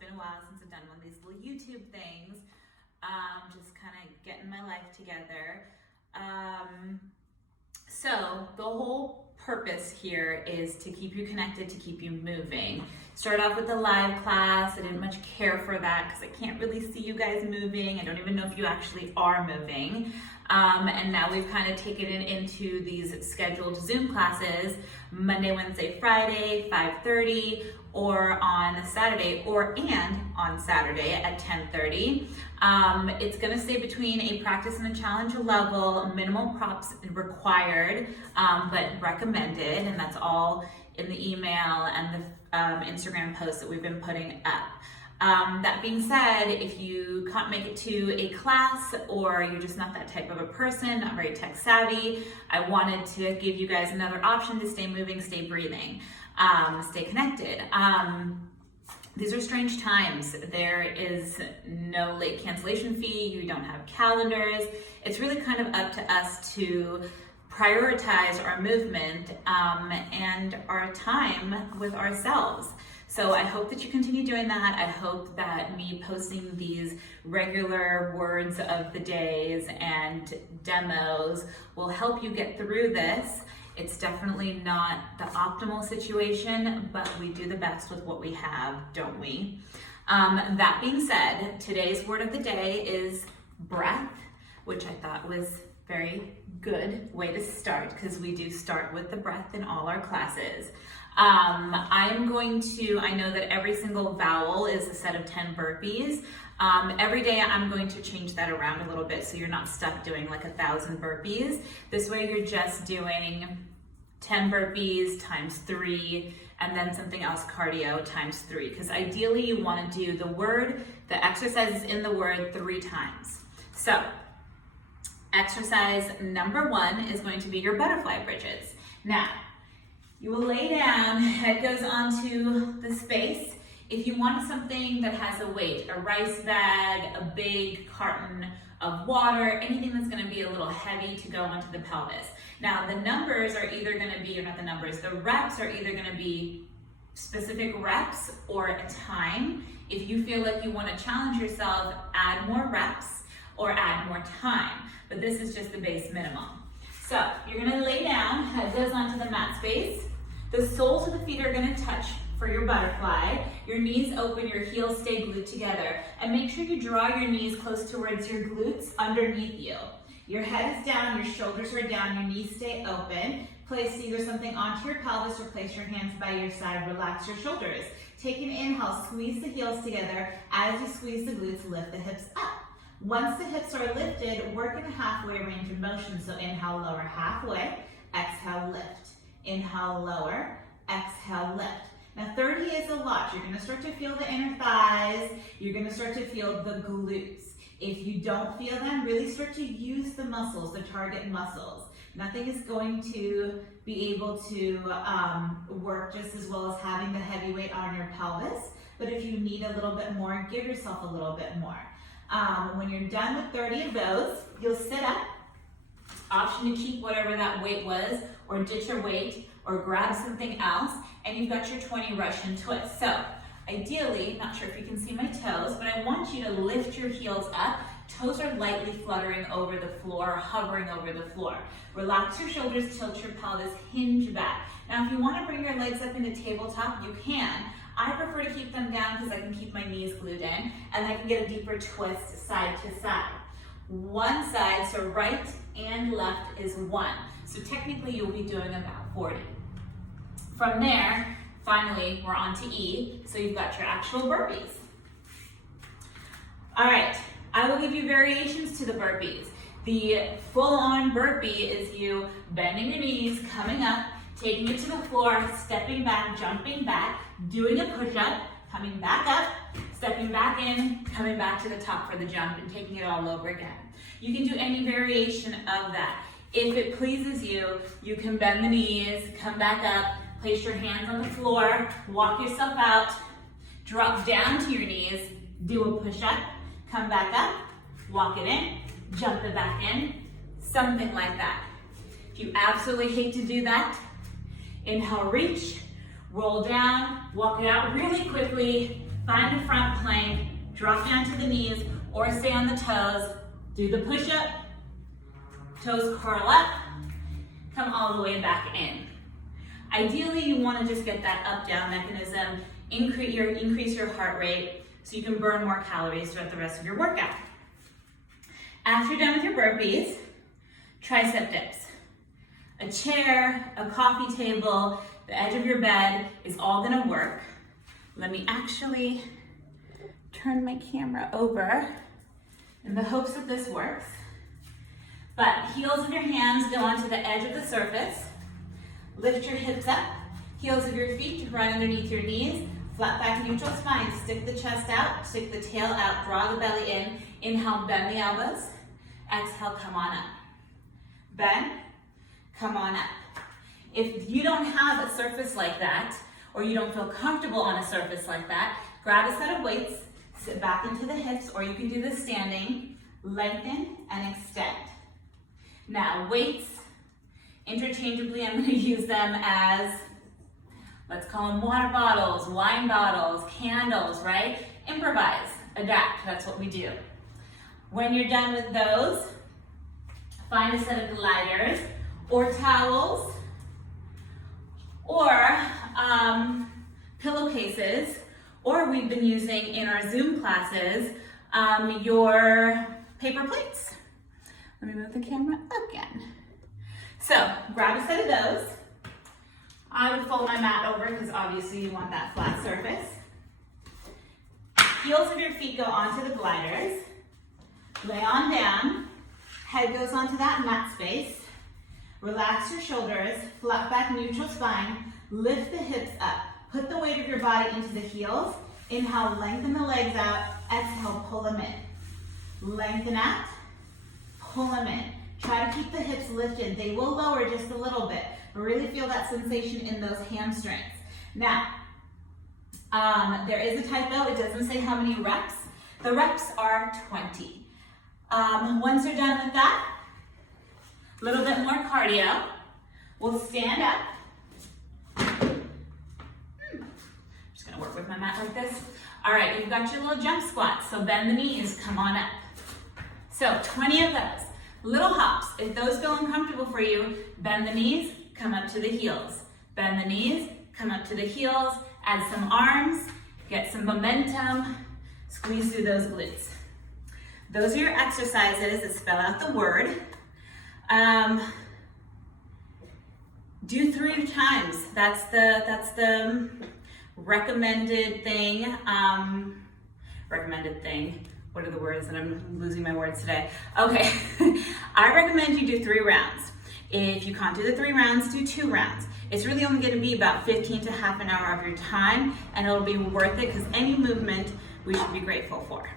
been a while since I've done one of these little YouTube things. Just kind of getting my life together. So the whole purpose here is to keep you connected, to keep you moving. Start off with the live class. I didn't much care for that because I can't really see you guys moving. I don't even know if you actually are moving. And now we've kind of taken it into these scheduled Zoom classes, Monday, Wednesday, Friday, 5:30, or on Saturday, and on Saturday at 10:30. It's gonna stay between a practice and a challenge level, minimal props required, but recommended, and that's all in the email and the Instagram posts that we've been putting up. That being said, if you can't make it to a class or you're just not that type of a person, not very tech savvy, I wanted to give you guys another option to stay moving, stay breathing, stay connected. These are strange times. There is no late cancellation fee. You don't have calendars. It's really kind of up to us to prioritize our movement and our time with ourselves. So I hope that you continue doing that. I hope that me posting these regular words of the days and demos will help you get through this. It's definitely not the optimal situation, but we do the best with what we have, don't we? That being said, today's word of the day is breath, which I thought was very good way to start because we do start with the breath in all our classes. I know that every single vowel is a set of 10 burpees. Every day I'm going to change that around a little bit so you're not stuck doing like 1,000 burpees. This way you're just doing 10 burpees times 3 and then something else cardio times 3. Because ideally you want to do the exercises in the word 3 times. So exercise number 1 is going to be your butterfly bridges. Now, you will lay down, head goes onto the space. If you want something that has a weight, a rice bag, a big carton of water, anything that's gonna be a little heavy to go onto the pelvis. Now, the numbers are either gonna be, the reps are either gonna be specific reps or a time. If you feel like you wanna challenge yourself, add more reps or add more time. But this is just the base minimum. So you're gonna lay down, head goes onto the mat space. The soles of the feet are gonna touch for your butterfly. Your knees open, your heels stay glued together. And make sure you draw your knees close towards your glutes underneath you. Your head is down, your shoulders are down, your knees stay open. Place either something onto your pelvis or place your hands by your side, relax your shoulders. Take an inhale, squeeze the heels together. As you squeeze the glutes, lift the hips up. Once the hips are lifted, work in a halfway range of motion. So inhale, lower halfway, exhale, lift. Inhale, lower, exhale, lift. Now 30 is a lot. You're gonna start to feel the inner thighs. You're gonna start to feel the glutes. If you don't feel them, really start to use the muscles, the target muscles. Nothing is going to be able to work just as well as having the heavy weight on your pelvis. But if you need a little bit more, give yourself a little bit more. When you're done with 30 of those, you'll sit up. Option to keep whatever that weight was, or ditch your weight, or grab something else, and you've got your 20 Russian twists. So ideally, not sure if you can see my toes, but I want you to lift your heels up. Toes are lightly fluttering over the floor, hovering over the floor. Relax your shoulders, tilt your pelvis, hinge back. Now if you want to bring your legs up into tabletop, you can. I prefer to keep them down because I can keep my knees glued in, and I can get a deeper twist side to side. One side, so right and left is 1. So technically you'll be doing about 40. From there, finally, we're on to E, so you've got your actual burpees. All right, I will give you variations to the burpees. The full-on burpee is you bending your knees, coming up, taking it to the floor, stepping back, jumping back, doing a push-up, coming back up, stepping back in, coming back to the top for the jump, and taking it all over again. You can do any variation of that. If it pleases you, you can bend the knees, come back up, place your hands on the floor, walk yourself out, drop down to your knees, do a push-up, come back up, walk it in, jump it back in, something like that. If you absolutely hate to do that, inhale, reach, roll down, walk it out really quickly, Find a front plank, drop down to the knees or stay on the toes. Do the push-up, toes curl up, come all the way back in. Ideally, you want to just get that up-down mechanism, increase your heart rate so you can burn more calories throughout the rest of your workout. After you're done with your burpees, tricep dips. A chair, a coffee table, the edge of your bed is all gonna work. Let me actually turn my camera over in the hopes that this works. But heels of your hands go onto the edge of the surface. Lift your hips up. Heels of your feet right underneath your knees. Flat back, neutral spine. Stick the chest out, stick the tail out, draw the belly in. Inhale, bend the elbows. Exhale, come on up. Bend, come on up. If you don't have a surface like that, or you don't feel comfortable on a surface like that, grab a set of weights, sit back into the hips, or you can do this standing, lengthen and extend. Now, weights, interchangeably, I'm gonna use them as, let's call them water bottles, wine bottles, candles, right? Improvise, adapt, that's what we do. When you're done with those, find a set of gliders or towels or pillowcases, or we've been using in our Zoom classes, your paper plates. Let me move the camera again. So grab a set of those. I would fold my mat over because obviously you want that flat surface. Heels of your feet go onto the gliders. Lay on down. Head goes onto that mat space. Relax your shoulders, flat back, neutral spine. Lift the hips up. Put the weight of your body into the heels. Inhale, lengthen the legs out. Exhale, pull them in. Lengthen out, pull them in. Try to keep the hips lifted. They will lower just a little bit, but really feel that sensation in those hamstrings. Now, there is a typo. It doesn't say how many reps. The reps are 20. Once you're done with that, a little bit more cardio. We'll stand up. Just gonna work with my mat like this. All right, you've got your little jump squats, so bend the knees, come on up. So 20 of those. Little hops. If those feel uncomfortable for you, bend the knees, come up to the heels. Bend the knees, come up to the heels, add some arms, get some momentum, squeeze through those glutes. Those are your exercises that spell out the word. Do 3 times. That's the recommended thing. What are the words that I'm losing my words today? Okay, I recommend you do 3 rounds. If you can't do the 3 rounds, do 2 rounds. It's really only gonna be about 15 to half an hour of your time, and it'll be worth it because any movement we should be grateful for.